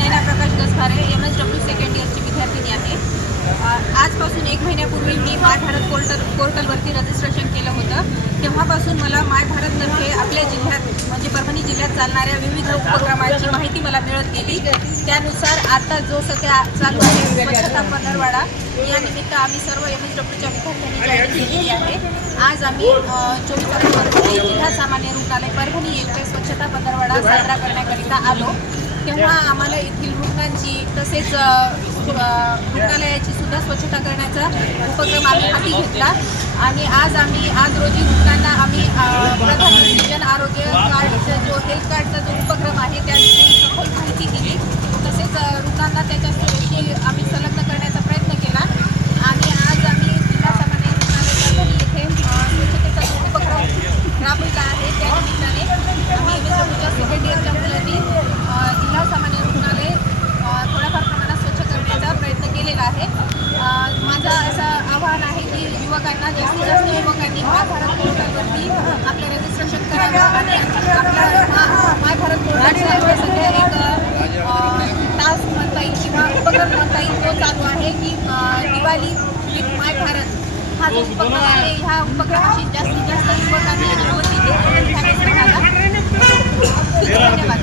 नैना प्रकाश गसभारे MSW second इयरची विद्यार्थिनी आहे। आजपासून 1 महिन्यापूर्वी मी माय भारत पोर्टलवरती रजिस्ट्रेशन केलं होतं। तेव्हापासून मला माय भारततर्फे आपल्या जिल्ह्यात म्हणजे परभणी जिल्ह्यात चालणाऱ्या विविध उपक्रमांची माहिती मला मिळत गेली। त्यानुसार आता जो सध्या चालू आहे स्वच्छता पंधरवडा, या निमित्त आम्ही सर्व MSWच्या विद्यार्थ्यांनी जॉईन केलेली आहे। आज आम्ही 24 ऑक्टोबर रोजी जिल्हा सामान्य रुग्णालय परभणी येथे स्वच्छता पंधरवडा साजरा करण्याकरिता आलो। तेव्हा आम्हाला येथील रुग्णांची तसेच रुग्णालयाची सुद्धा स्वच्छता करण्याचा उपक्रम आम्ही हाती घेतला आणि आज रोजी रुग्णांना आम्ही प्रधानमंत्री जन आरोग्य कार्डचा जो हेल्थ कार्डचा जो उपक्रम आहे त्याविषयी सखोल माहिती दिली। तसेच रुग्णांना त्याच्याशी आम्ही संलग्न करण्याचा प्रयत्न केला आणि आज आम्ही जिल्हा सामान्य रुग्णालय परभणी येथे स्वच्छतेचा जो उपक्रम राबविला आहे त्या निमित्ताने आम्ही MSWच्या सेकंड इयरच्या मुलांनी जिल्हा सामान्य रुग्णालय थोड्याफार प्रमाणात स्वच्छ करण्याचा प्रयत्न केलेला आहे। माझं असं आवाहन आहे की युवकांना जास्तीत जास्त युवकांनी माय भारत पोर्टलवरती आपलं रजिस्ट्रेशन करावं आणि आपला माय भारत पोर्टलचा सध्या एक टास्क म्हणता येईल किंवा उपक्रम म्हणता येईल तो चालू आहे की दिवाळी विथ माय भारत हा जो उपक्रम आहे ह्या उपक्रमाशी जास्तीत जास्त युवकांनी आणि युवतींनी धन्यवाद।